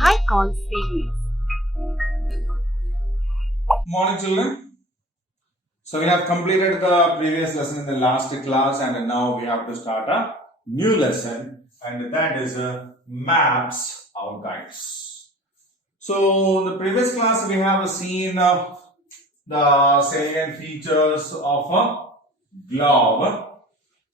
HighCon series. Morning children. So we have completed the previous lesson in the last class and now we have to start a new lesson and that is maps or guides. So in the previous class we have seen the salient features of a globe.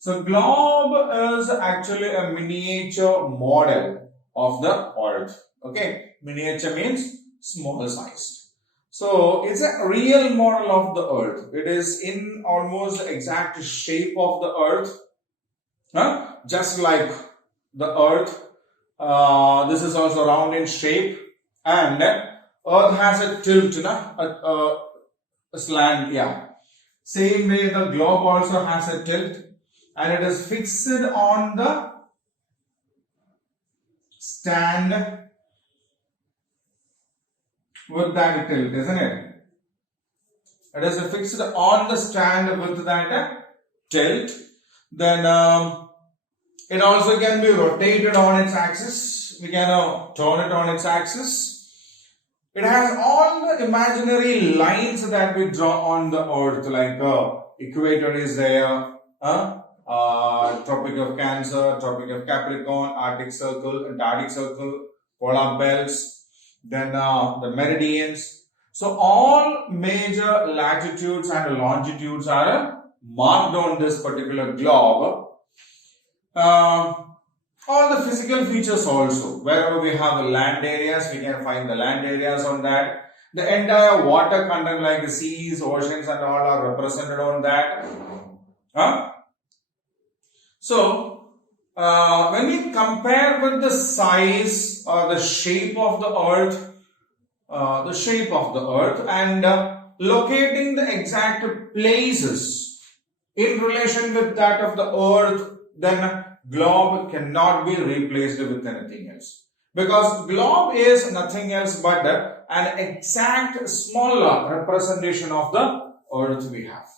So globe is actually a miniature model of the earth. Okay, miniature means small sized. So it's a real model of the earth. It is in almost the exact shape of the earth. Just like the earth. This is also round in shape and earth has a tilt, a slant, yeah. Same way the globe also has a tilt and it is fixed on the stand with that tilt, isn't it? It is fixed on the stand with that tilt. Then it also can be rotated on its axis. We can turn it on its axis. It has all the imaginary lines that we draw on the earth, like equator is there, Tropic of Cancer, Tropic of Capricorn, Arctic Circle, Antarctic Circle, polar belts, then the meridians. So all major latitudes and longitudes are marked on this particular globe. All the physical features also, wherever we have land areas, we can find the land areas on that. The entire water content like the seas, oceans and all are represented on that. So, when we compare with the size or the shape of the earth, and locating the exact places in relation with that of the earth, then globe cannot be replaced with anything else. Because globe is nothing else but an exact smaller representation of the earth we have.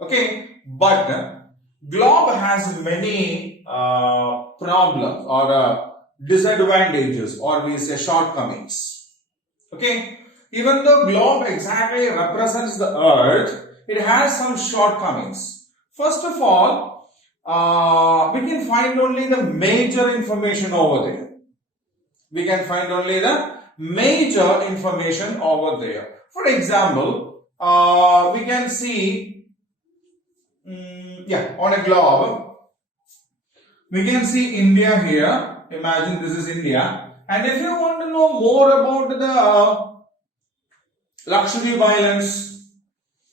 Okay, but globe has many problems or disadvantages, or we say shortcomings. Okay, even though globe exactly represents the earth, it has some shortcomings. First of all, we can find only the major information over there. We can find only the major information over there. For example, we can see, on a globe, we can see India here. Imagine this is India. And if you want to know more about the Lakshadweep Islands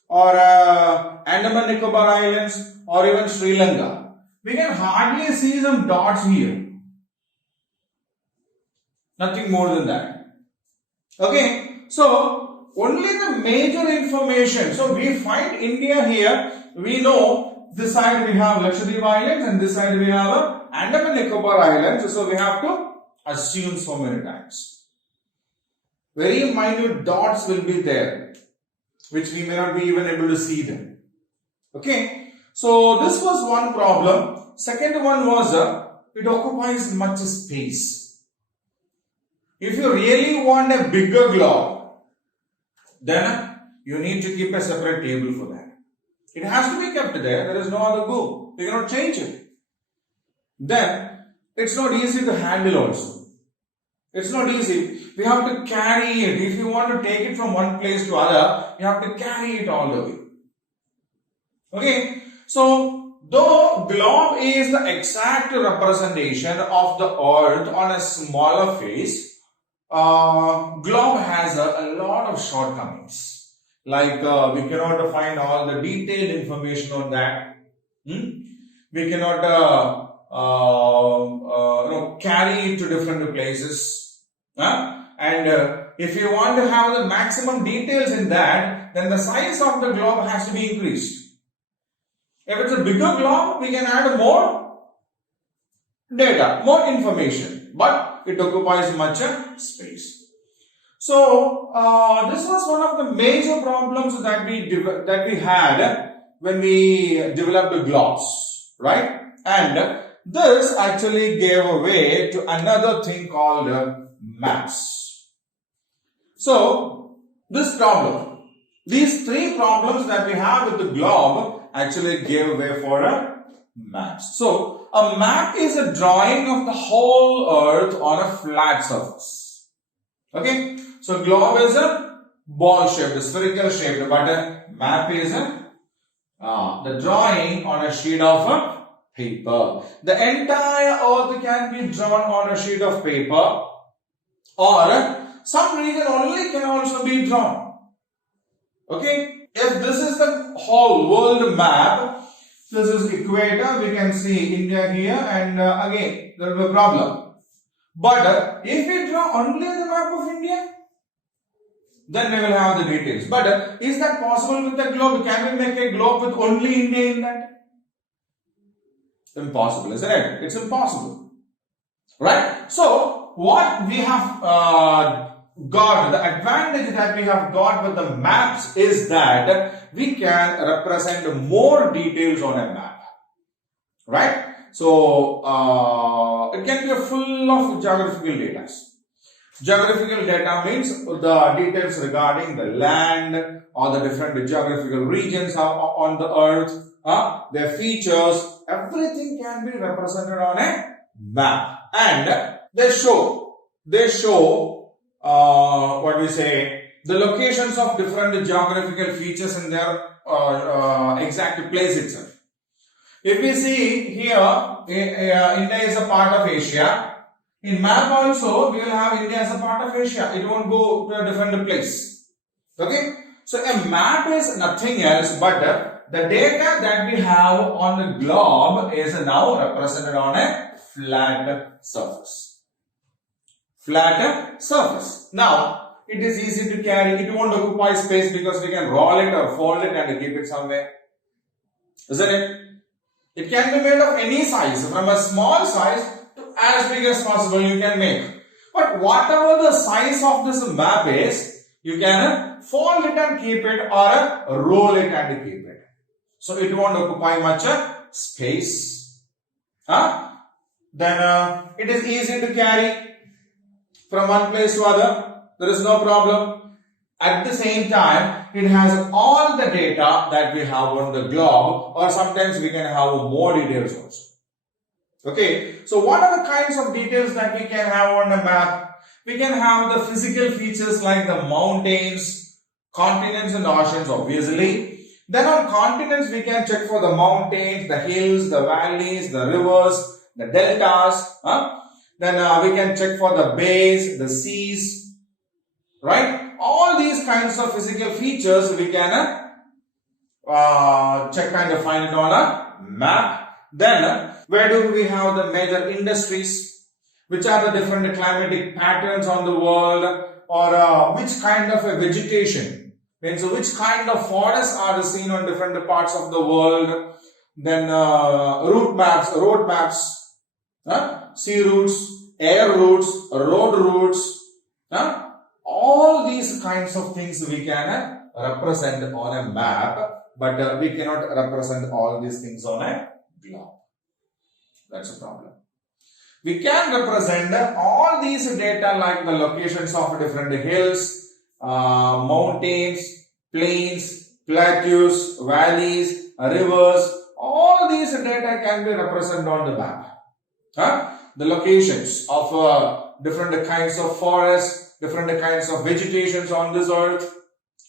or Andaman Nicobar Islands or even Sri Lanka, we can hardly see some dots here. Nothing more than that. Okay, so only the major information. So we find India here. We know this side we have Lakshadweep Islands and this side we have Andaman Nicobar Islands. So we have to assume so many times. Very minute dots will be there, which we may not be even able to see them. Okay, so this was one problem. Second one was it occupies much space. If you really want a bigger globe, then you need to keep a separate table for that. It has to be kept there. There is no other go. You cannot change it. Then it's not easy to handle also. It's not easy. We have to carry it. If you want to take it from one place to other, you have to carry it all the way. Okay. So, though globe is the exact representation of the earth on a smaller face, globe has a lot of shortcomings. Like we cannot find all the detailed information on that. We cannot carry it to different places. And if you want to have the maximum details in that, then the size of the globe has to be increased. If it's a bigger globe, we can add more data, more information, but it occupies much space. So this was one of the major problems that we had when we developed the globes, right? And this actually gave way to another thing called maps. So, this problem, these three problems that we have with the globe actually gave way for maps. So, a map is a drawing of the whole earth on a flat surface. Okay? So, globe is a ball shaped, spherical shaped, but a map is the drawing on a sheet of paper. The entire earth can be drawn on a sheet of paper, or some region only can also be drawn. Okay? If this is the whole world map, this is equator, we can see India here, and again there will be a problem. But if we draw only the map of India, then we will have the details. But is that possible with the globe? Can we make a globe with only India in that? Impossible, isn't it? It's impossible. Right? So, what we have got, the advantage that we have got with the maps is that we can represent more details on a map. Right? So, it can be full of geographical data. Geographical data means the details regarding the land or the different geographical regions on the earth, their features, everything can be represented on a map. And they show what we say, the locations of different geographical features in their exact place itself. If we see here, India is a part of Asia. In map also, we will have India as a part of Asia. It won't go to a different place. Okay? So, a map is nothing else but the data that we have on the globe is now represented on a flat surface. Flat surface. Now, it is easy to carry. It won't occupy space because we can roll it or fold it and keep it somewhere. Isn't it? It can be made of any size, from a small size to as big as possible you can make. But whatever the size of this map is, you can fold it and keep it, or roll it and keep it. So it won't occupy much space. Then it is easy to carry from one place to other. There is no problem. At the same time, it has all the data that we have on the globe, or sometimes we can have more details also. Okay, so what are the kinds of details that we can have on a map? We can have the physical features like the mountains, continents and oceans, obviously. Then on continents, we can check for the mountains, the hills, the valleys, the rivers, the deltas. Then we can check for the bays, the seas, right? All these kinds of physical features we can check and find it on a map. Then where do we have the major industries? Which are the different climatic patterns on the world, or which kind of a vegetation? Means which kind of forests are seen on different parts of the world? Then road maps, sea routes, air routes, road routes. All these kinds of things we can represent on a map, but we cannot represent all these things on a globe. That's a problem. We can represent all these data like the locations of different hills, mountains, plains, plateaus, valleys, rivers. All these data can be represented on the map. The locations of different kinds of forests, different kinds of vegetations on this earth,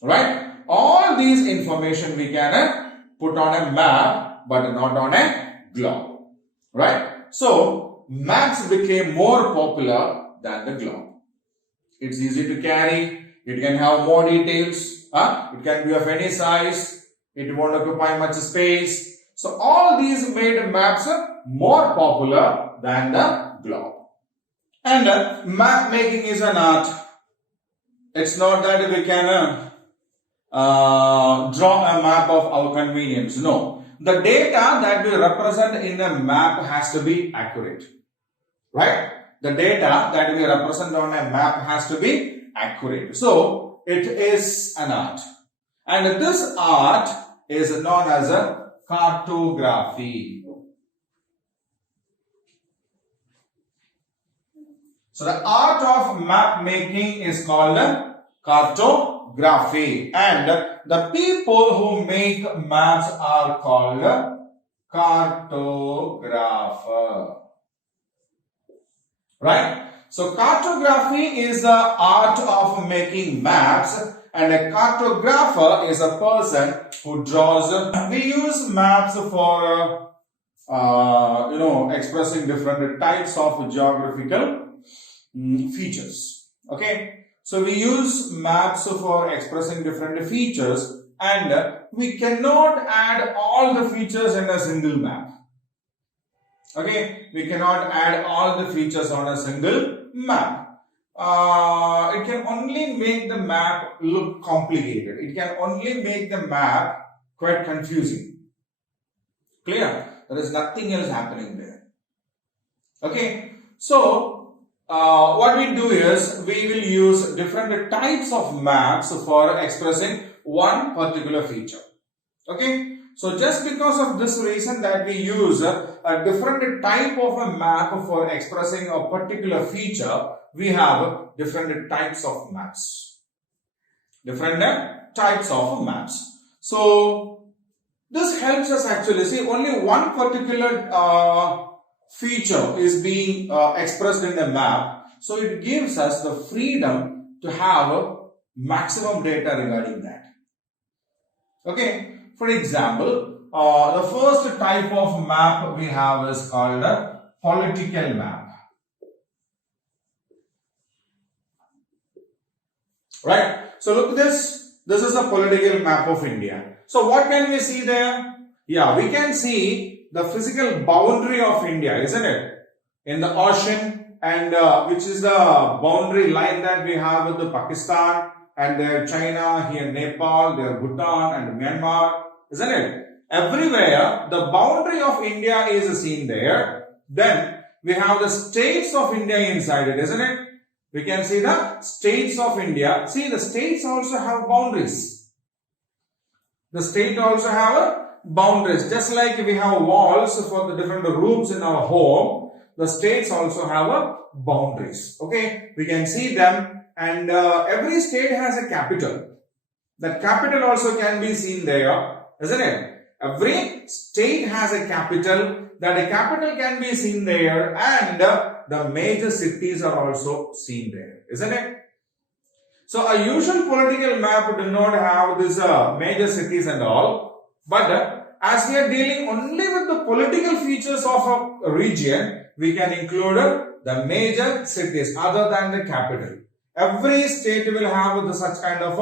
right? All these information we can put on a map, but not on a globe, right? So, maps became more popular than the globe. It's easy to carry, it can have more details, it can be of any size, it won't occupy much space. So, all these made maps more popular than the globe. And map making is an art. It's not that we can draw a map of our convenience. No. The data that we represent in a map has to be accurate. Right? The data that we represent on a map has to be accurate. So, it is an art. And this art is known as a cartography. So the art of map making is called cartography, and the people who make maps are called cartographer. Right? So cartography is the art of making maps, and a cartographer is a person who draws. We use maps for expressing different types of geographical features. Okay, so we use maps for expressing different features, and we cannot add all the features in a single map. Okay, we cannot add all the features on a single map. It can only make the map look complicated. It can only make the map quite confusing. Clear? There is nothing else happening there. Okay, so what we do is we will use different types of maps for expressing one particular feature. Okay, so just because of this reason that we use a different type of a map for expressing a particular feature, we have different types of maps. Different types of maps. So this helps us actually see only one particular feature is being expressed in the map. So it gives us the freedom to have maximum data regarding that. Okay, for example, the first type of map we have is called a political map. Right? So look at this. This is a political map of India. So what can we see there? Yeah, we can see the physical boundary of India, isn't it? In the ocean, and which is the boundary line that we have with the Pakistan, and there China, here Nepal, there Bhutan and Myanmar, isn't it? Everywhere the boundary of India is seen there. Then we have the states of India inside it, isn't it? We can see the states of India. See, the states also have boundaries. The state also have boundaries. Just like we have walls for the different rooms in our home, the states also have boundaries. Okay, we can see them, and every state has a capital. That capital also can be seen there, isn't it? Every state has a capital. That a capital can be seen there, and the major cities are also seen there, isn't it? So a usual political map do not have these major cities and all, but as we are dealing only with the political features of a region, we can include the major cities other than the capital. Every state will have such kind of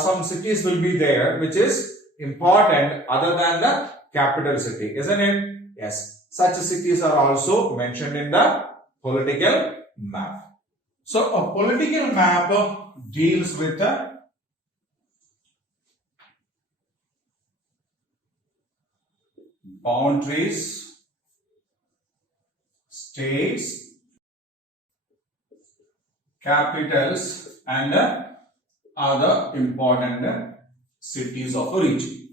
some cities will be there, which is important other than the capital city, isn't it? Yes, such cities are also mentioned in the political map. So a political map deals with boundaries, states, capitals, and other important cities of a region.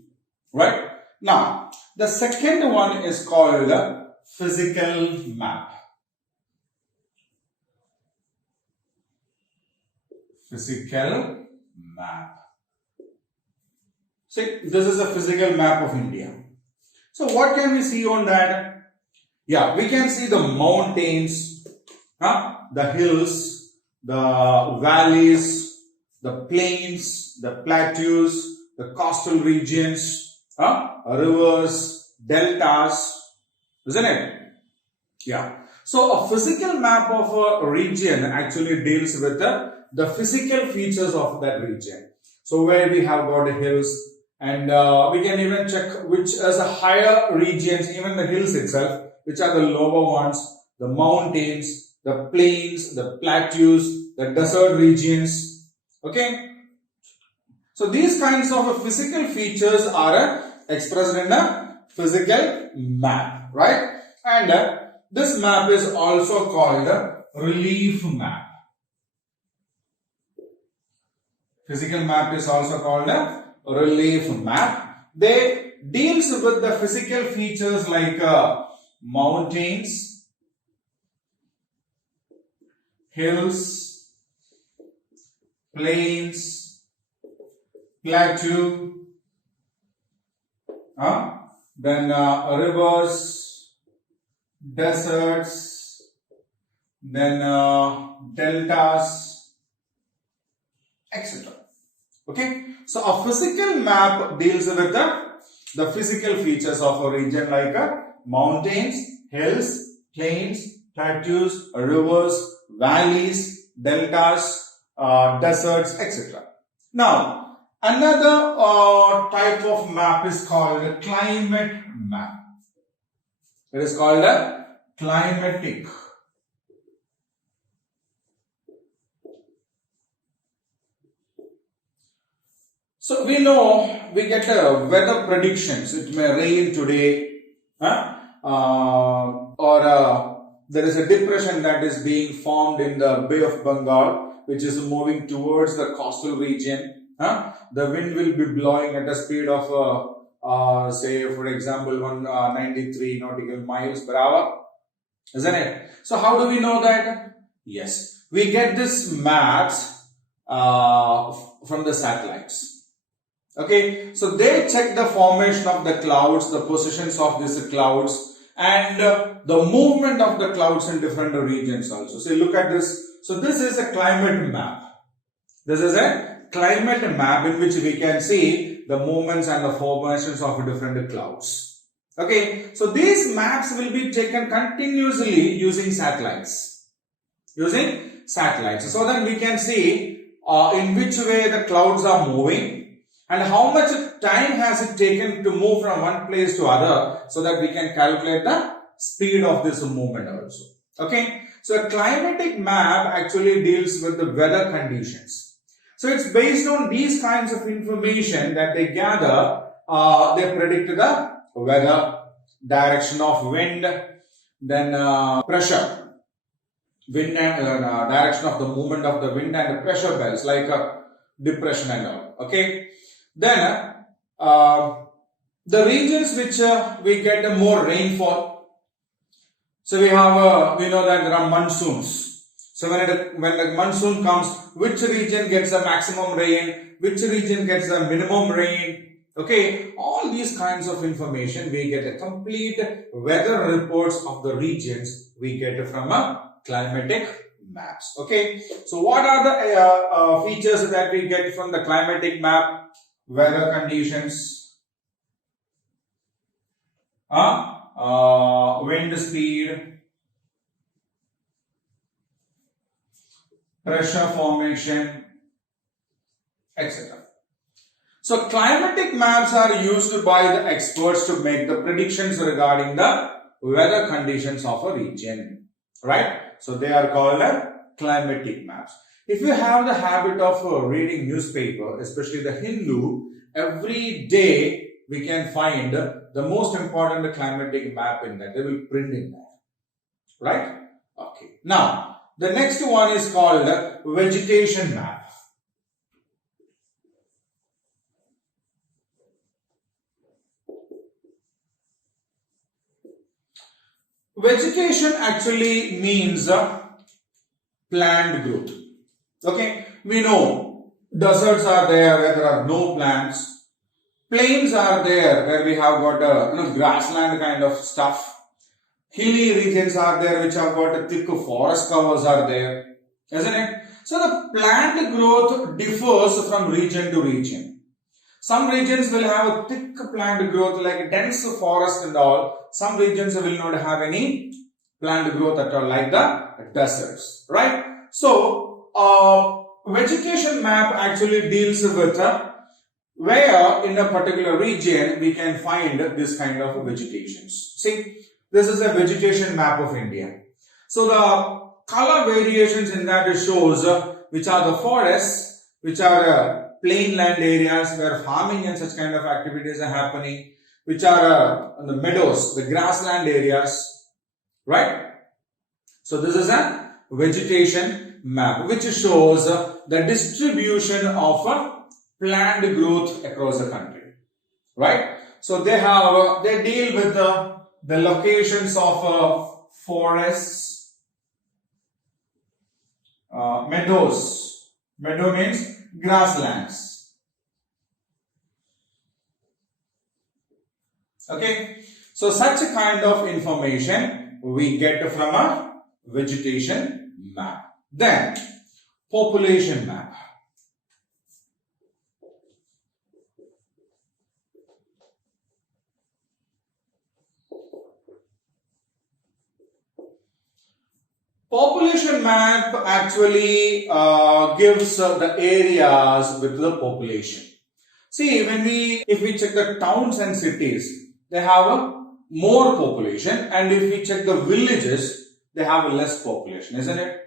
Right? Now, the second one is called physical map. Physical map. See, this is a physical map of India. So what can we see on that? Yeah, we can see the mountains, the hills, the valleys, the plains, the plateaus, the coastal regions, rivers, deltas, isn't it? Yeah. So a physical map of a region actually deals with the physical features of that region. So where we have got the hills, and we can even check which is a higher regions, even the hills itself, which are the lower ones, the mountains, the plains, the plateaus, the desert regions. Okay. So these kinds of physical features are expressed in a physical map, right? And this map is also called a relief map. Physical map is also called a relief map. They deals with the physical features like mountains, hills, plains, plateau, then rivers, deserts, then deltas, etc. Okay, so a physical map deals with the physical features of a region like mountains, hills, plains, plateaus, rivers, valleys, deltas, deserts, etc. Now, another type of map is called a climate map. It is called a climatic. So we know we get weather predictions. It may rain today, or there is a depression that is being formed in the Bay of Bengal, which is moving towards the coastal region. The wind will be blowing at a speed of, say, for example, 193 nautical miles per hour, isn't it? So how do we know that? Yes, we get this maps from the satellites. Okay, so they check the formation of the clouds, the positions of these clouds, and the movement of the clouds in different regions also. So look at this. So this is a climate map. This is a climate map in which we can see the movements and the formations of different clouds. Okay, so these maps will be taken continuously using satellites. So then we can see in which way the clouds are moving, and how much time has it taken to move from one place to other, so that we can calculate the speed of this movement also. Okay, so a climatic map actually deals with the weather conditions. So it's based on these kinds of information that they gather. They predict the weather, direction of wind, then pressure, wind and direction of the movement of the wind and the pressure belts like depression and all. Okay. Then the regions which we get more rainfall. So we have we know that there are monsoons. So when the monsoon comes, which region gets the maximum rain, which region gets the minimum rain. Okay, all these kinds of information we get a complete weather reports of the regions we get from a climatic maps. Okay, so what are the features that we get from the climatic map? Weather conditions, wind speed, pressure formation, etc. So climatic maps are used by the experts to make the predictions regarding the weather conditions of a region, right? So they are called climatic maps. If you have the habit of reading newspaper, especially the Hindu, every day we can find the most important climatic map in that. They will print in that. Right? Okay. Now, the next one is called vegetation map. Vegetation actually means plant growth. Okay, we know deserts are there where there are no plants. Plains are there where we have got grassland kind of stuff. Hilly regions are there which have got thick forest covers are there, isn't it? So the plant growth differs from region to region. Some regions will have a thick plant growth like dense forest and all. Some regions will not have any plant growth at all like the deserts, right? So vegetation map actually deals with where in a particular region we can find this kind of vegetations. See, this is a vegetation map of India. So the color variations in that shows which are the forests, which are plain land areas where farming and such kind of activities are happening, which are the meadows, the grassland areas, right? So this is a vegetation map which shows the distribution of plant growth across the country, right? So they deal with the locations of forests, meadows. Meadow means grasslands. Okay. So such a kind of information we get from a vegetation map. Then population map. Population map actually gives the areas with the population. See, if we check the towns and cities, they have a more population, and if we check the villages, they have a less population, isn't it?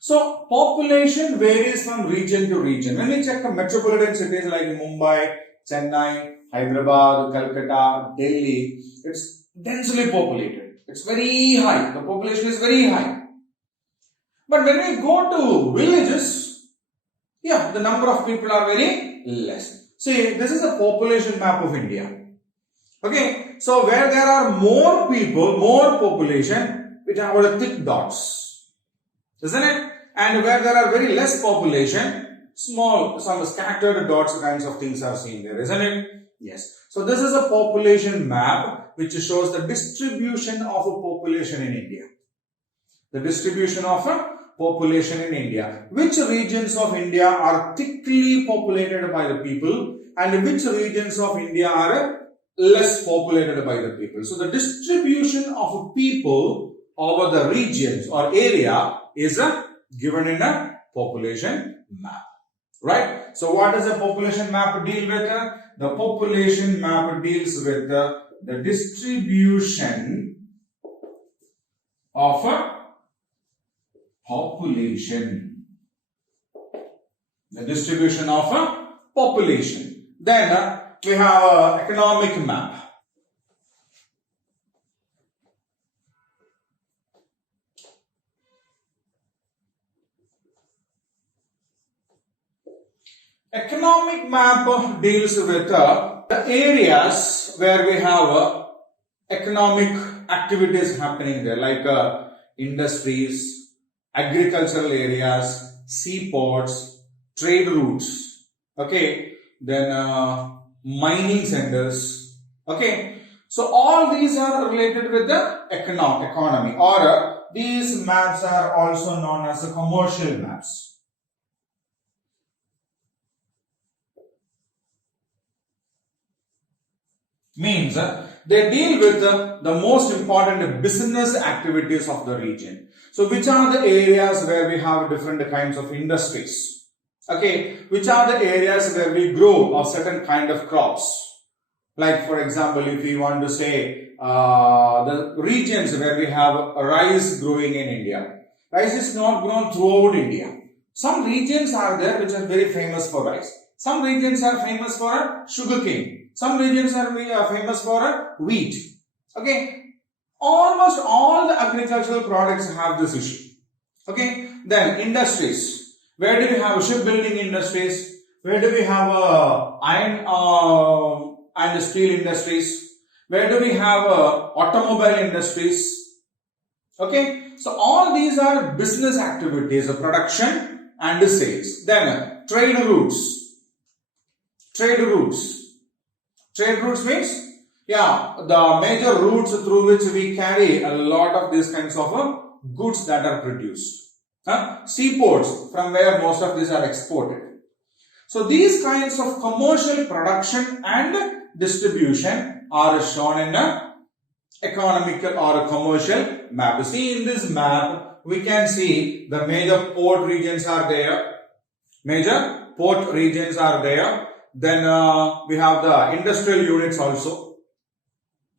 So, population varies from region to region. When we check the metropolitan cities like Mumbai, Chennai, Hyderabad, Calcutta, Delhi, it's densely populated. It's very high. The population is very high. But when we go to villages, yeah, the number of people are very less. See, this is a population map of India. Okay, so where there are more people, more population, it have got thick dots, isn't it? And where there are very less population, small, some scattered dots kinds of things are seen there, isn't it? Yes. So this is a population map which shows the distribution of a population in India. The distribution of a population in India. Which regions of India are thickly populated by the people and which regions of India are less populated by the people. So the distribution of people over the regions or area is given in a population map. Right? So what does a population map deal with? The population map deals with the distribution of a population. The distribution of a population. Then we have an economic map. Economic map deals with the areas where we have economic activities happening there, like industries, agricultural areas, seaports, trade routes, okay, then mining centers, okay. So all these are related with the economy, or these maps are also known as the commercial maps. Means they deal with the most important business activities of the region. So which are the areas where we have different kinds of industries? Okay, which are the areas where we grow a certain kind of crops? Like for example, if we want to say the regions where we have rice growing in India. Rice is not grown throughout India. Some regions are there which are very famous for rice. Some regions are famous for sugarcane. Some regions are famous for wheat. Okay, almost all the agricultural products have this issue. Okay, then industries. Where do we have shipbuilding industries? Where do we have iron and steel industries? Where do we have automobile industries? Okay, so all these are business activities of production and sales. Then trade routes. Trade routes. Trade routes means, yeah, the major routes through which we carry a lot of these kinds of goods that are produced. Seaports, from where most of these are exported. So these kinds of commercial production and distribution are shown in a economical or a commercial map. See, in this map, we can see the major port regions are there. Major port regions are there. Then we have the industrial units also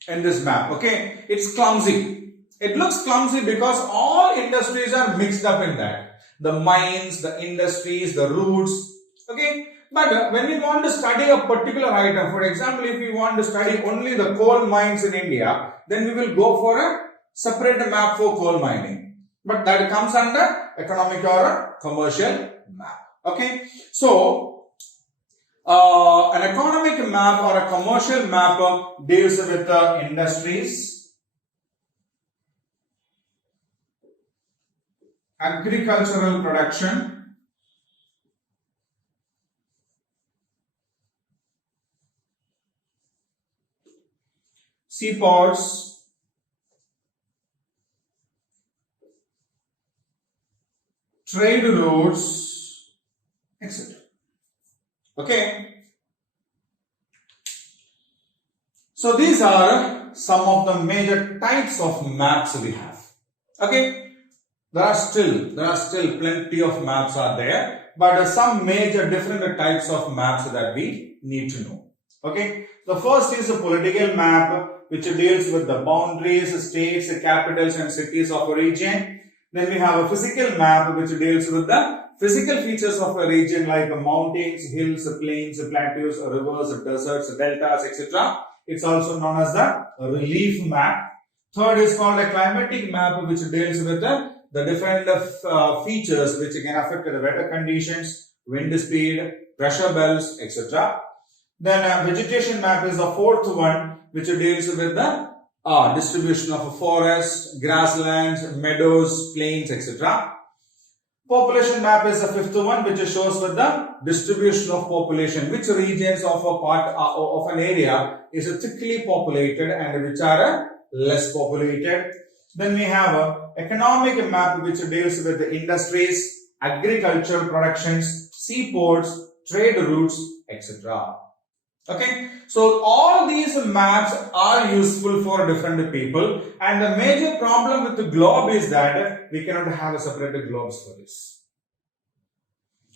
in this map. Okay, it's clumsy. It looks clumsy because all industries are mixed up in that. The mines, the industries, the routes. Okay, but when we want to study a particular item, for example, if we want to study only the coal mines in India, then we will go for a separate map for coal mining. But that comes under economic or a commercial map. Okay, so an economic map or a commercial map deals with industries, agricultural production, seaports, trade routes, etc. Okay. So these are some of the major types of maps we have. Okay. There are still plenty of maps are there, but some major different types of maps that we need to know. Okay. The first is a political map, which deals with the boundaries, states, capitals and cities of a region. Then we have a physical map, which deals with the physical features of a region like mountains, hills, plains, plateaus, rivers, deserts, deltas, etc. It's also known as the relief map. Third is called a climatic map, which deals with the different features which can affect the weather conditions, wind speed, pressure belts, etc. Then vegetation map is the fourth one, which deals with the distribution of forests, grasslands, meadows, plains, etc. Population map is the fifth one, which shows with the distribution of population, which regions of a part of an area is thickly populated and which are less populated. Then we have a economic map, which deals with the industries, agricultural productions, seaports, trade routes, etc. Okay, so all these maps are useful for different people, and the major problem with the globe is that we cannot have a separate globes for this.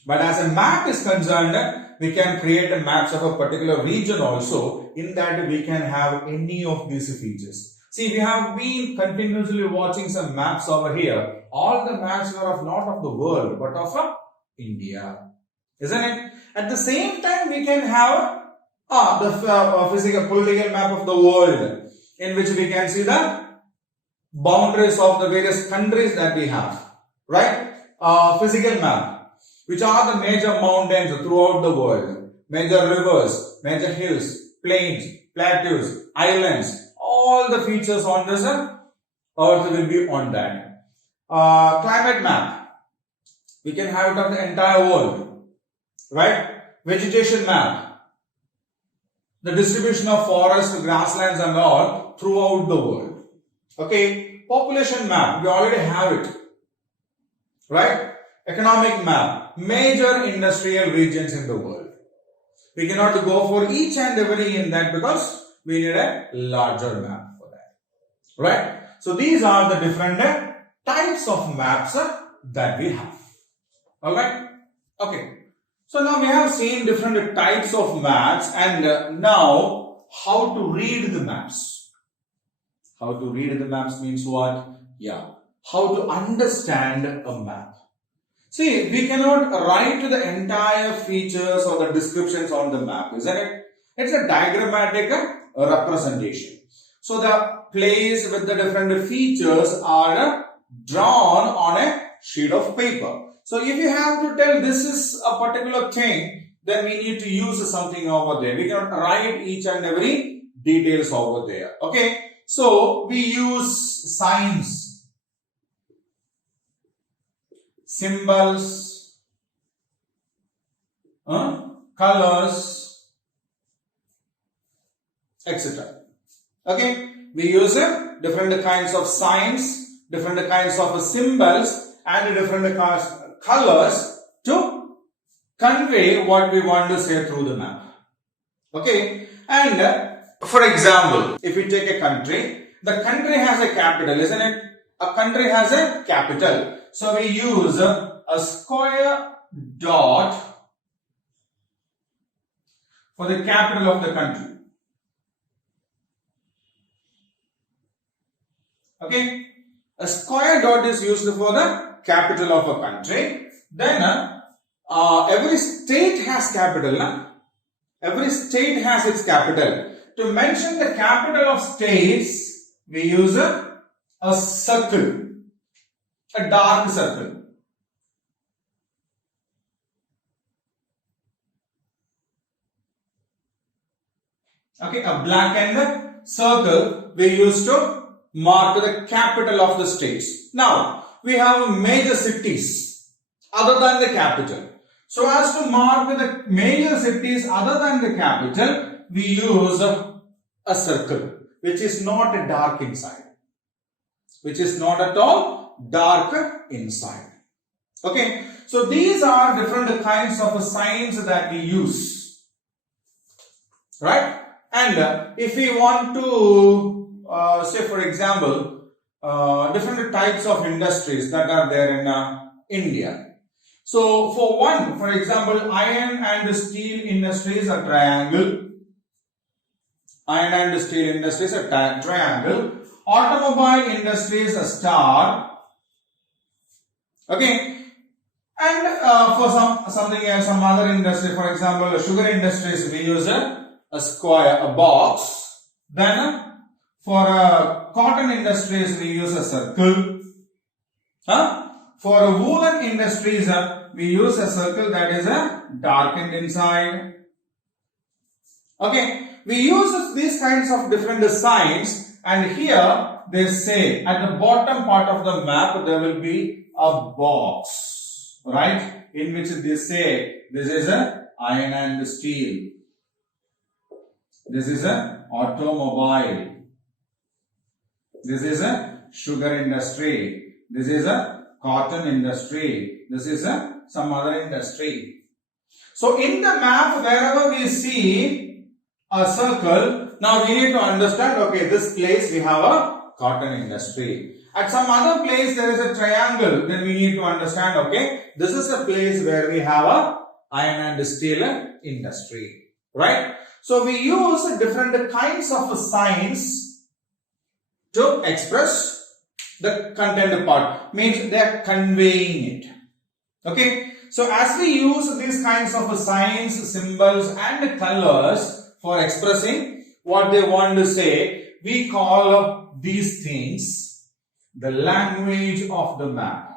But as a map is concerned, we can create a maps of a particular region also. In that we can have any of these features. See, we have been continuously watching some maps over here. All the maps are of not of the world, but of India, isn't it? At the same time, we can have the physical political map of the world, in which we can see the boundaries of the various countries that we have, right? Physical map, which are the major mountains throughout the world, major rivers, major hills, plains, plateaus, islands, all the features on this earth will be on that. Climate map, we can have it of the entire world, right? Vegetation map, the distribution of forests, grasslands and all throughout the world. Okay, population map, we already have it, right? Economic map, major industrial regions in the world. We cannot go for each and every in that because we need a larger map for that, right? So these are the different types of maps that we have. Alright, okay. So now we have seen different types of maps, and now how to read the maps. How to read the maps means what? Yeah, how to understand a map. See, we cannot write the entire features or the descriptions on the map, isn't it? It's a diagrammatic representation. So the place with the different features are drawn on a sheet of paper. So if you have to tell this is a particular thing, then we need to use something over there. We cannot write each and every details over there. Okay. So we use signs, symbols, colors, etc. Okay. We use different kinds of signs, different kinds of symbols and different colors to convey what we want to say through the map. Okay, and for example, if we take a country, the country has a capital, isn't it? A country has a capital. So we use a square dot for the capital of the country. Okay, a square dot is used for the capital of a country. Then every state has capital. Every state has its capital. To mention the capital of states, we use a circle, a dark circle. Okay, a blackened circle we use to mark the capital of the states. Now, we have major cities other than the capital. So as to mark the major cities other than the capital, we use a circle which is not dark inside. Which is not at all dark inside. Okay. So these are different kinds of signs that we use. Right? And if we want to say for example, different types of industries that are there in India. So for example, iron and steel industries are triangle. Iron and steel industries are triangle. Automobile industries a star. Okay. And for some other industry, for example, sugar industries, we use a square, a box. Then for cotton industries, we use a circle. For woolen industries, we use a circle that is darkened inside. Okay, we use these kinds of different signs, and here they say at the bottom part of the map there will be a box, right? In which they say this is a iron and steel. This is a automobile. This is a sugar industry. This is a cotton industry. This is some other industry. So in the map, wherever we see a circle, now we need to understand, okay, this place we have a cotton industry. At some other place there is a triangle, then we need to understand, okay, this is a place where we have a iron and steel industry, right? So we use different kinds of signs to express the content part, means they are conveying it. Okay, so as we use these kinds of signs, symbols and colors for expressing what they want to say, we call these things the language of the map.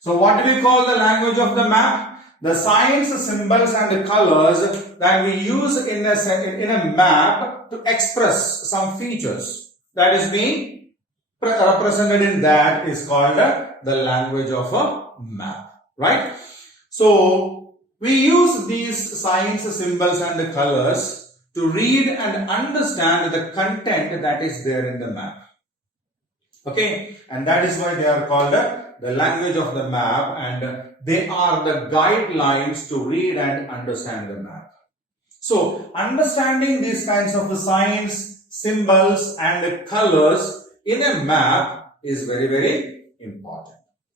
So what do we call the language of the map? The signs, symbols and colors that we use in a map to express some features that is being represented in that is called the language of a map, right? So we use these signs, symbols and colors to read and understand the content that is there in the map. Okay, and that is why they are called the language of the map, and they are the guidelines to read and understand the map. So understanding these kinds of signs, symbols and colors in a map is very, very important,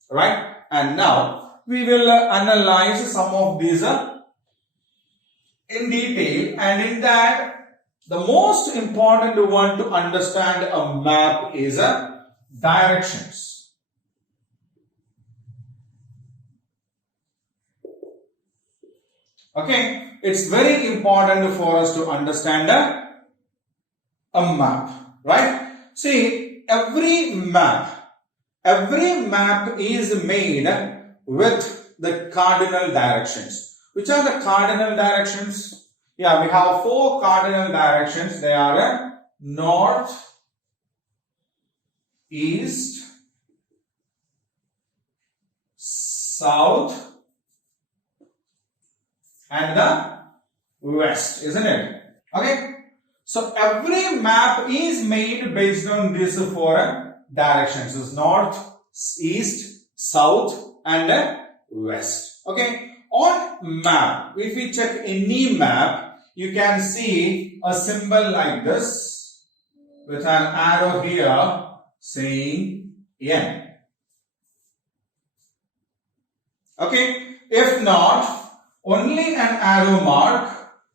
right? And now we will analyze some of these in detail, and in that the most important one to understand a map is directions. Okay, it's very important for us to understand a map, right? See, every map is made with the cardinal directions. Which are the cardinal directions? Yeah, we have 4 cardinal directions. They are north, east, south and the west, isn't it? Okay. So every map is made based on these 4 directions. It's north, east, south and west. Okay. On map, if we check any map, you can see a symbol like this with an arrow here saying N. Okay. If not, only an arrow mark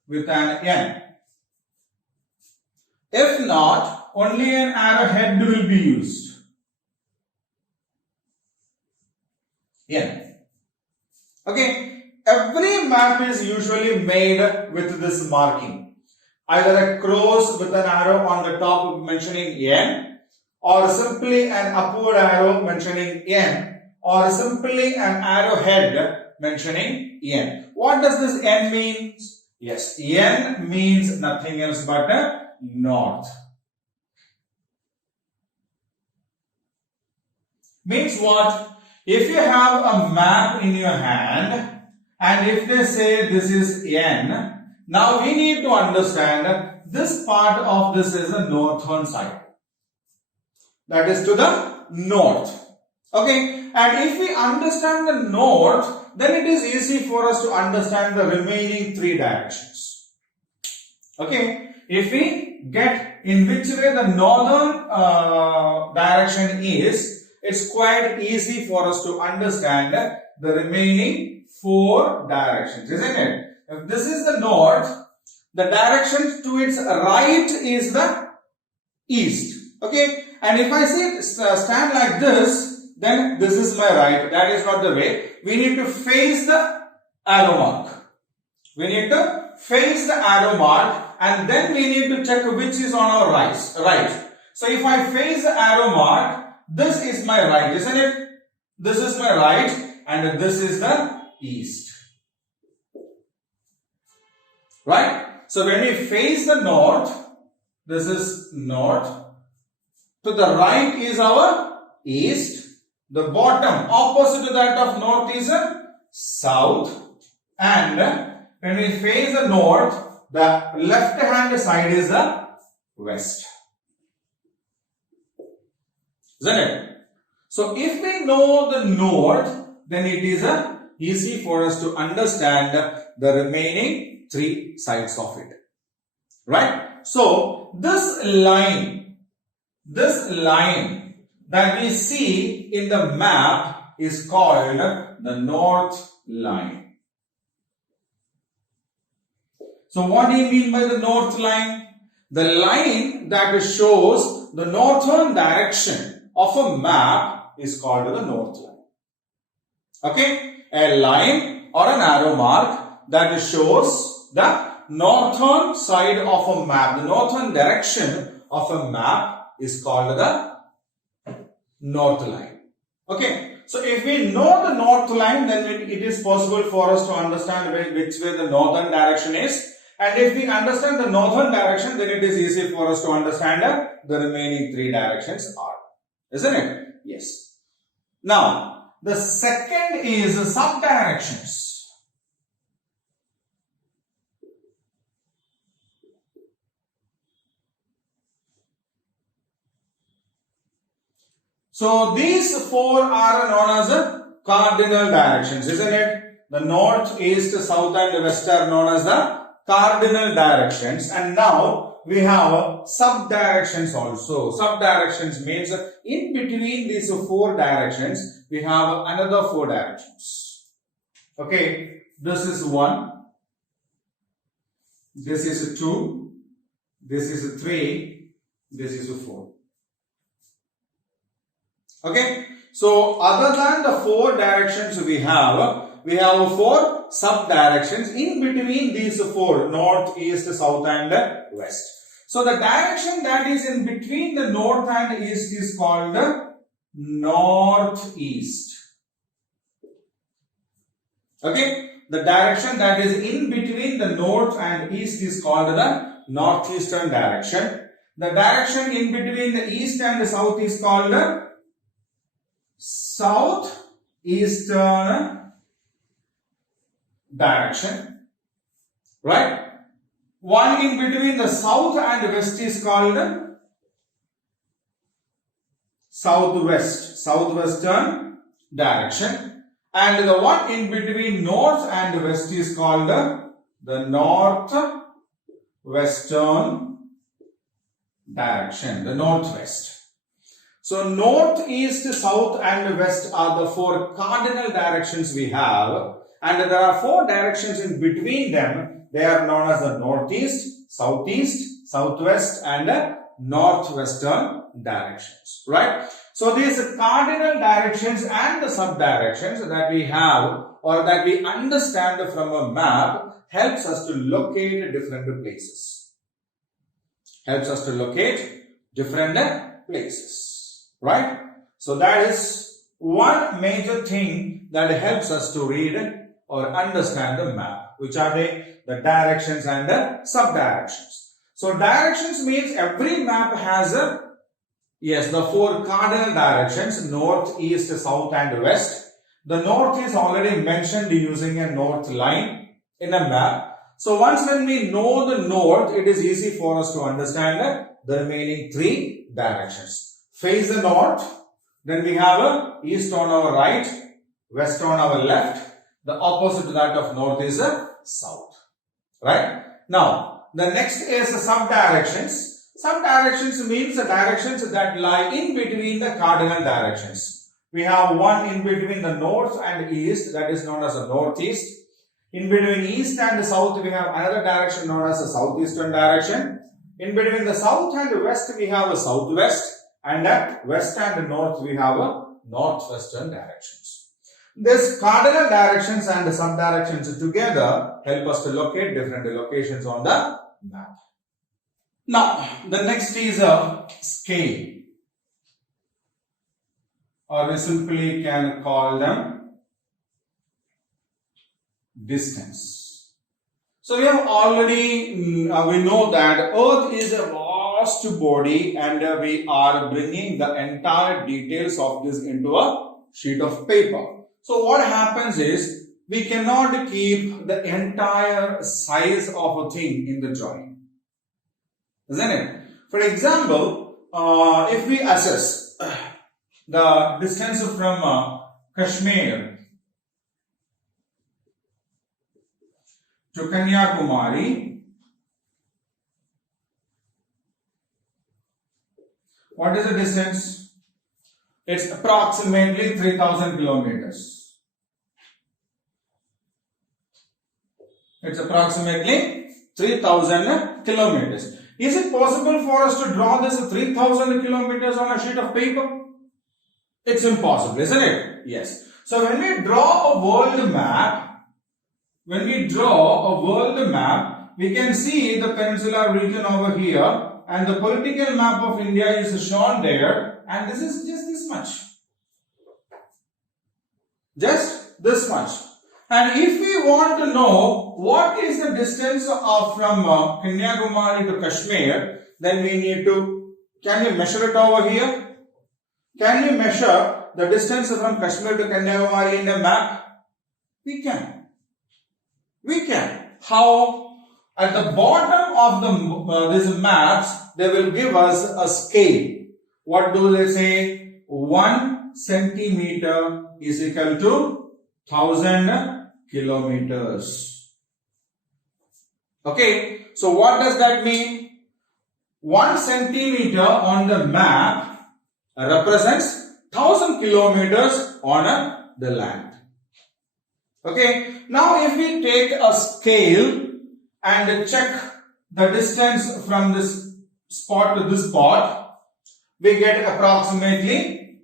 with an N. If not, only an arrowhead will be used. N. Okay. Every map is usually made with this marking. Either a cross with an arrow on the top mentioning N, or simply an upward arrow mentioning N, or simply an arrowhead mentioning N. What does this N mean? Yes, N means nothing else but north. Means what? If you have a map in your hand and if they say this is N, now we need to understand this part of this is the northern side. That is to the north. Okay, and if we understand the north, then it is easy for us to understand the remaining three directions. Okay, if we get in which way the northern direction is, it's quite easy for us to understand the remaining four directions, isn't it? If this is the north, the direction to its right is the east. Okay, and if I say stand like this, then this is my right. That is not the way. We need to face the arrow mark. We need to face the arrow mark and then we need to check which is on our right. So if I face the arrow mark, this is my right, isn't it? This is my right and this is the east. Right? So when we face the north, this is north. To the right is our east. The bottom opposite to that of north is south. And when we face the north, the left hand side is the west. Isn't it? So if we know the north, then it is easy for us to understand the remaining three sides of it. Right? So this line that we see in the map is called the north line. So what do you mean by the north line? The line that shows the northern direction of a map is called the north line. Okay? A line or an arrow mark that shows the northern side of a map, the northern direction of a map is called the north line. Okay, so if we know the north line, then it is possible for us to understand which way the northern direction is. And if we understand the northern direction, then it is easy for us to understand the remaining three directions are. Isn't it? Yes. Now, the second is subdirections. So these four are known as cardinal directions, isn't it? The north, east, south and west are known as the cardinal directions. And now we have sub-directions also. Sub-directions means in between these four directions, we have another four directions. Okay, this is 1, this is 2, this is 3, this is 4. Okay, so other than the four directions we have four sub-directions in between these four, north, east, south and west. So the direction that is in between the north and east is called northeast. Okay, the direction that is in between the north and east is called the northeastern direction. The direction in between the east and the south is called the southeastern direction, right? One in between the south and west is called southwestern direction, and the one in between north and west is called the northwestern direction, the northwest. So north, east, south and west are the four cardinal directions we have, and there are four directions in between them. They are known as the northeast, southeast, southwest and northwestern directions, right? So these cardinal directions and the sub-directions that we have or that we understand from a map helps us to locate different places. Helps us to locate different places. Right? So that is one major thing that helps us to read or understand the map. Which are they? the directions and the sub-directions. So directions means every map has the four cardinal directions: north, east, south and west. The north is already mentioned using a north line in a map. So once when we know the north, it is easy for us to understand the remaining three directions. Face the north, then we have a east on our right, west on our left. The opposite to that of north is a south. Right? Now, the next is the sub-directions. Sub-directions means the directions that lie in between the cardinal directions. We have one in between the north and east, that is known as the northeast. In between east and south, we have another direction known as the southeastern direction. In between the south and west, we have a southwest, and at west and north, we have a northwestern directions. These cardinal directions and the sub-directions together help us to locate different locations on the map. Now, the next is a scale, or we simply can call them distance. So we have already, we know that Earth is a vast body, and we are bringing the entire details of this into a sheet of paper. So what happens is, we cannot keep the entire size of a thing in the drawing, isn't it? For example, if we assess the distance from Kashmir to Kanyakumari, what is the distance? It's approximately 3000 kilometers. It's approximately 3000 kilometers. Is it possible for us to draw this 3000 kilometers on a sheet of paper? It's impossible, isn't it? Yes. So when we draw a world map, we can see the peninsular region over here, and the political map of India is shown there, and this is just this much. Just this much. And if we want to know what is the distance from Kanyakumari to Kashmir, then we need to, can you measure it over here? Can you measure the distance from Kashmir to Kanyakumari in a map? We can. We can. How? At the bottom of these maps, they will give us a scale. What do they say? 1 centimeter is equal to 1000 kilometers. Okay. So what does that mean? 1 centimeter on the map represents 1000 kilometers on the land. Okay. Now if we take a scale and check the distance from this spot to this spot, we get approximately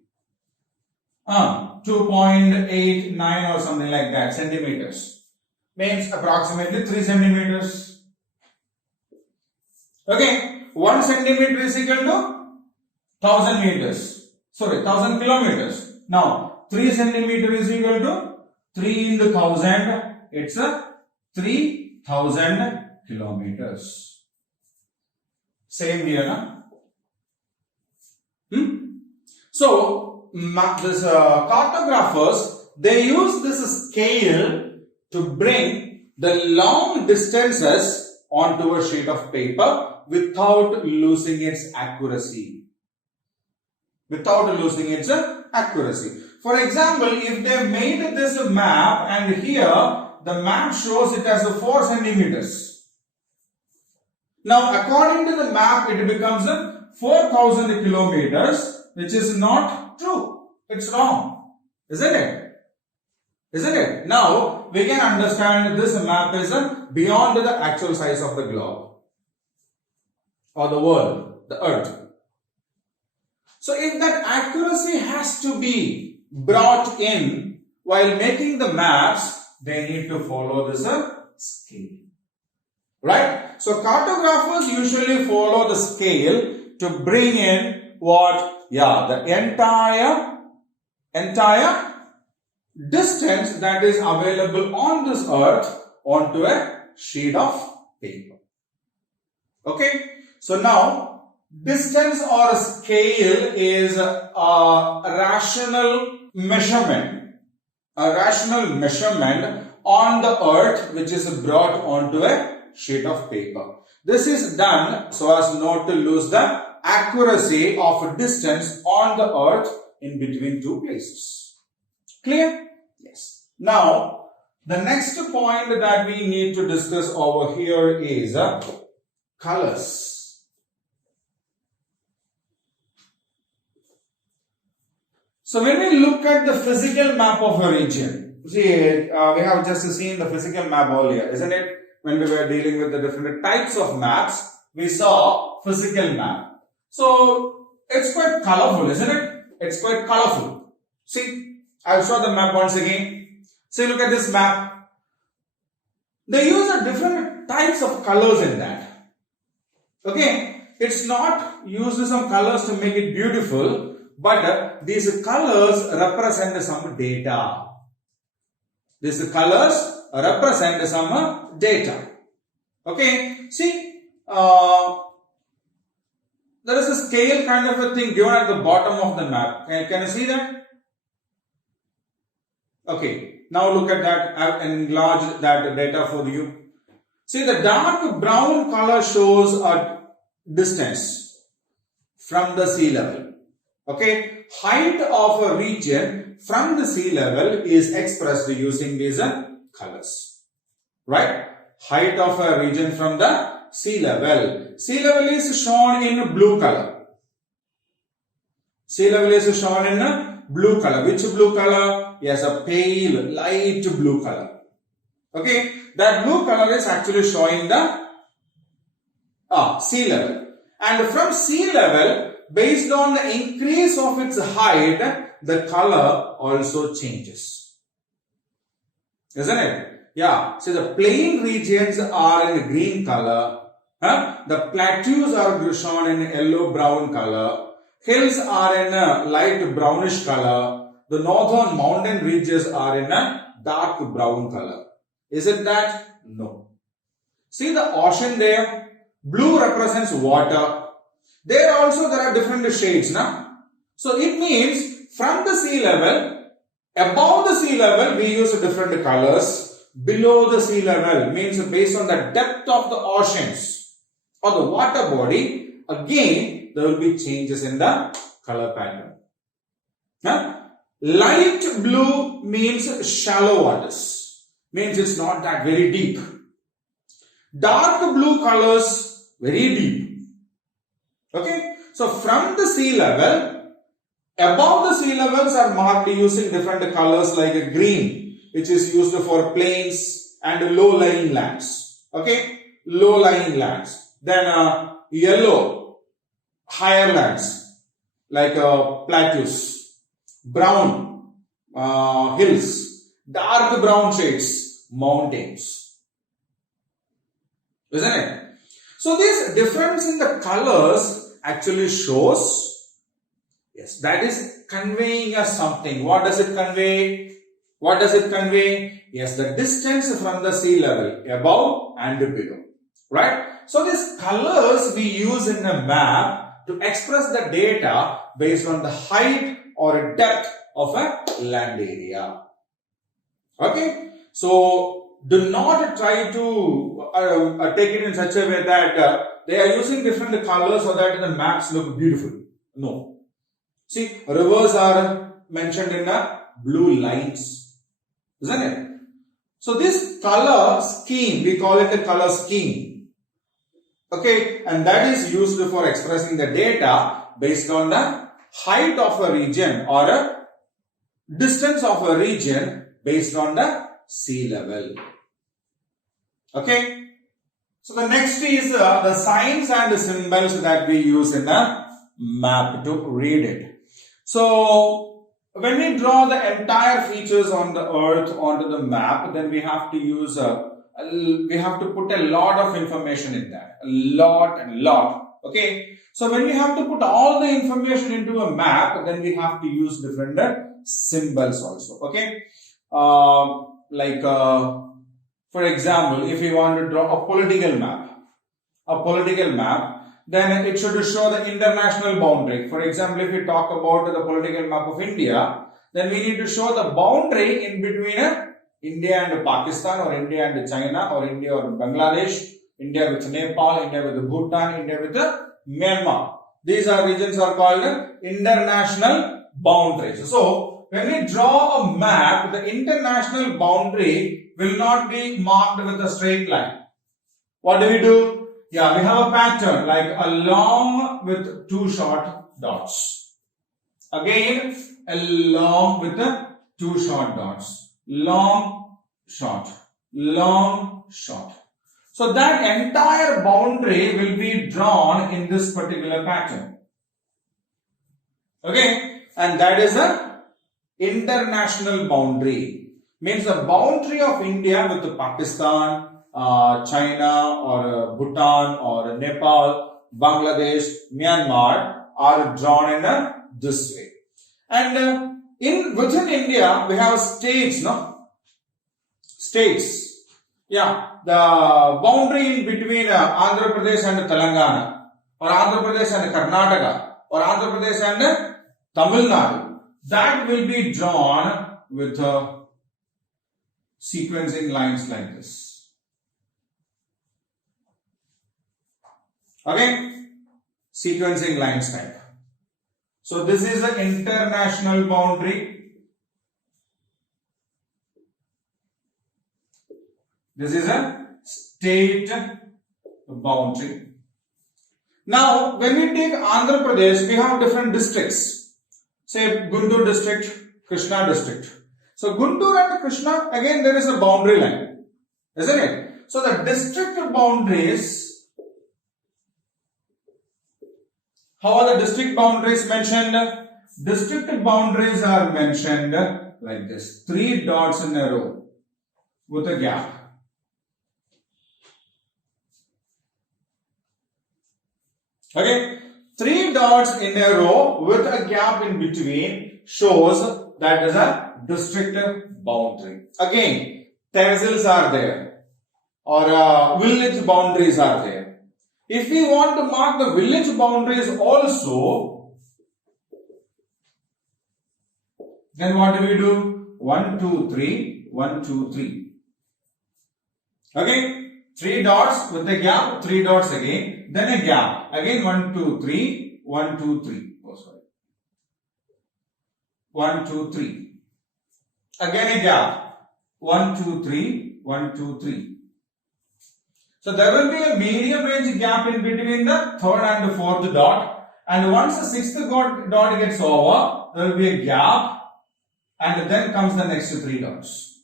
2.89 or something like that centimeters. Means approximately 3 centimeters. Okay. 1 centimeter is equal to 1000 meters. Sorry, 1000 kilometers. Now, 3 centimeter is equal to 3 into 1000. It's a 3000 kilometers. Same here, na? So, this cartographers, they use this scale to bring the long distances onto a sheet of paper without losing its accuracy. For example, if they made this map and here the map shows it as 4 centimeters. Now, according to the map, it becomes 4000 kilometers, which is not true. It's wrong. Isn't it? Isn't it? Now, we can understand this map is beyond the actual size of the globe or the world, the earth. So, if that accuracy has to be brought in while making the maps, they need to follow this scale. Right? So, cartographers usually follow the scale to bring in what? Yeah, the entire distance that is available on this earth onto a sheet of paper. Okay. So now distance or scale is a rational measurement. A rational measurement on the earth which is brought onto a sheet of paper. This is done so as not to lose the accuracy of distance on the earth in between two places. Clear? Yes. Now, the next point that we need to discuss over here is colors. So when we look at the physical map of a region, see, we have just seen the physical map earlier, isn't it? When we were dealing with the different types of maps, we saw physical map. So it's quite colorful, isn't it? It's quite colorful. See, I'll show the map once again. See, look at this map. They use different types of colors in that. Okay, it's not used some colors to make it beautiful, but these colors represent some data. These colors represent some data. Okay, see, there is a scale kind of a thing given at the bottom of the map. Can you see that? Okay, now look at that. I've enlarged that data for you. See, the dark brown color shows a distance from the sea level. Okay, height of a region from the sea level is expressed using these colors. Right? Height of a region from the sea level. Sea level is shown in blue color. Sea level is shown in blue color. Which blue color? Yes, a pale, light blue color. Okay, that blue color is actually showing the sea level. And from sea level, based on the increase of its height, the color also changes. Isn't it? Yeah, so the plain regions are in green color. The plateaus are shown in yellow-brown color. Hills are in a light brownish color. The northern mountain regions are in a dark brown color. Is it that? No. See the ocean there? Blue represents water. There also there are different shades. So it means from the sea level, above the sea level we use different colors. Below the sea level means based on the depth of the oceans or the water body, again there will be changes in the color pattern. Light blue means shallow waters, means it's not that very deep. Dark blue colors very deep. Okay, so from the sea level, above the sea levels are marked using different colors like green, which is used for plains and low-lying lands. Okay, low-lying lands. Then yellow, higher lands like plateaus. Brown, hills. Dark brown shades, mountains. Isn't it? So this difference in the colors actually shows, yes, that is conveying us something. What does it convey? What does it convey? Yes, the distance from the sea level, above and below. Right? So these colors we use in a map to express the data based on the height or depth of a land area. Okay? So do not try to take it in such a way that they are using different colors so that the maps look beautiful. No. See, rivers are mentioned in blue lines. Isn't it? So this color scheme, we call it a color scheme. Okay, and that is used for expressing the data based on the height of a region or a distance of a region based on the sea level. Okay, so the next is the signs and the symbols that we use in the map to read it. So when we draw the entire features on the earth onto the map, then we have to use we have to put a lot of information in that. A lot. Okay. So when we have to put all the information into a map, then we have to use different symbols also. Okay. Like For example, if we want to draw a political map, then it should show the international boundary. For example, if we talk about the political map of India, then we need to show the boundary in between India and Pakistan, or India and China, or India or Bangladesh, India with Nepal, India with Bhutan, India with Myanmar. These regions are called international boundaries. So, when we draw a map, the international boundary will not be marked with a straight line. What do? Yeah, we have a pattern like a long with two short dots. Again, a long with two short dots. Long, short, long, short. So that entire boundary will be drawn in this particular pattern. Okay, and that is a international boundary. Means the boundary of India with Pakistan, China, or Bhutan, or Nepal, Bangladesh, Myanmar are drawn in this way. And within India, we have states, no? States. Yeah, the boundary in between Andhra Pradesh and Telangana, or Andhra Pradesh and Karnataka, or Andhra Pradesh and Tamil Nadu, that will be drawn with sequencing lines like this. Okay? Sequencing lines type. So this is the international boundary. This is a state boundary. Now, when we take Andhra Pradesh, we have different districts. Say Guntur district, Krishna district. So Guntur and Krishna, again there is a boundary line, isn't it? So the district boundaries. How are the district boundaries mentioned? District boundaries are mentioned like this. 3 dots in a row with a gap. Okay. 3 dots in a row with a gap in between shows that is a district boundary. Again, tehsils are there, or village boundaries are there. If we want to mark the village boundaries also, then what do? 1, 2, 3, 1, 2, 3. Okay, 3 dots with a gap, 3 dots again, then a gap. Again 1, 2, 3, 1, 2, 3. Oh, sorry. 1, 2, 3. Again a gap. 1, 2, 3, 1, 2, 3. So there will be a medium range gap in between the third and the fourth dot, and once the sixth dot gets over, there will be a gap, and then comes the next 3 dots.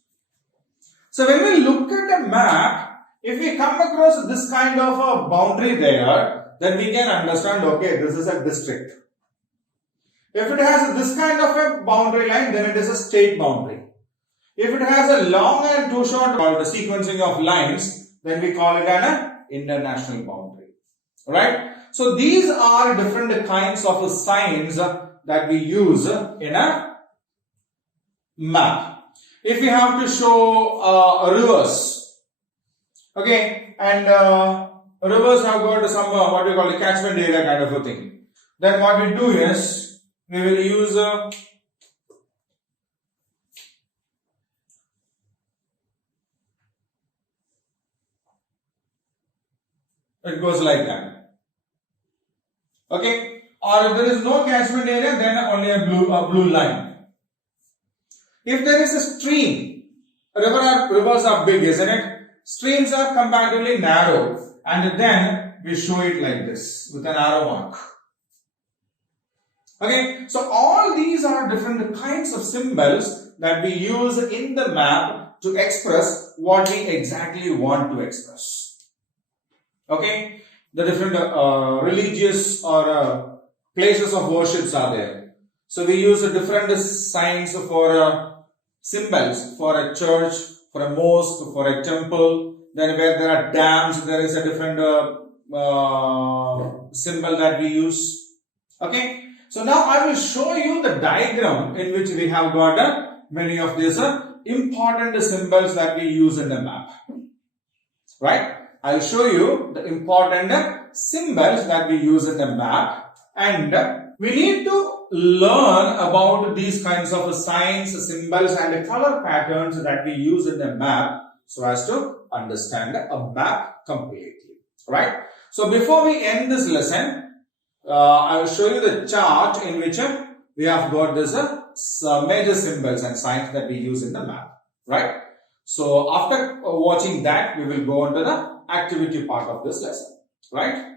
So when we look at a map, if we come across this kind of a boundary there, then we can understand, okay, this is a district. If it has this kind of a boundary line, then it is a state boundary. If it has a long and too short, or the sequencing of lines, then we call it an international boundary. Right? So these are different kinds of signs that we use in a map. If we have to show rivers, okay, and rivers have got some what we call the catchment area kind of a thing, then what we do is we will use it goes like that. Okay, or if there is no catchment area, then only a blue line. If there is a stream, rivers are big, isn't it? Streams are comparatively narrow, and then we show it like this with an arrow mark. Okay, so all these are different kinds of symbols that we use in the map to express what we exactly want to express. Okay, the different religious or places of worships are there. So we use different signs for symbols for a church, for a mosque, for a temple. Then where there are dams, there is a different symbol that we use. Okay, so now I will show you the diagram in which we have got many of these important symbols that we use in the map. Right? I'll show you the important symbols that we use in the map, and we need to learn about these kinds of signs, symbols and color patterns that we use in the map so as to understand a map completely. Right? So before we end this lesson, I will show you the chart in which we have got this major symbols and signs that we use in the map. Right? So after watching that, we will go on to the activity part of this lesson. Right?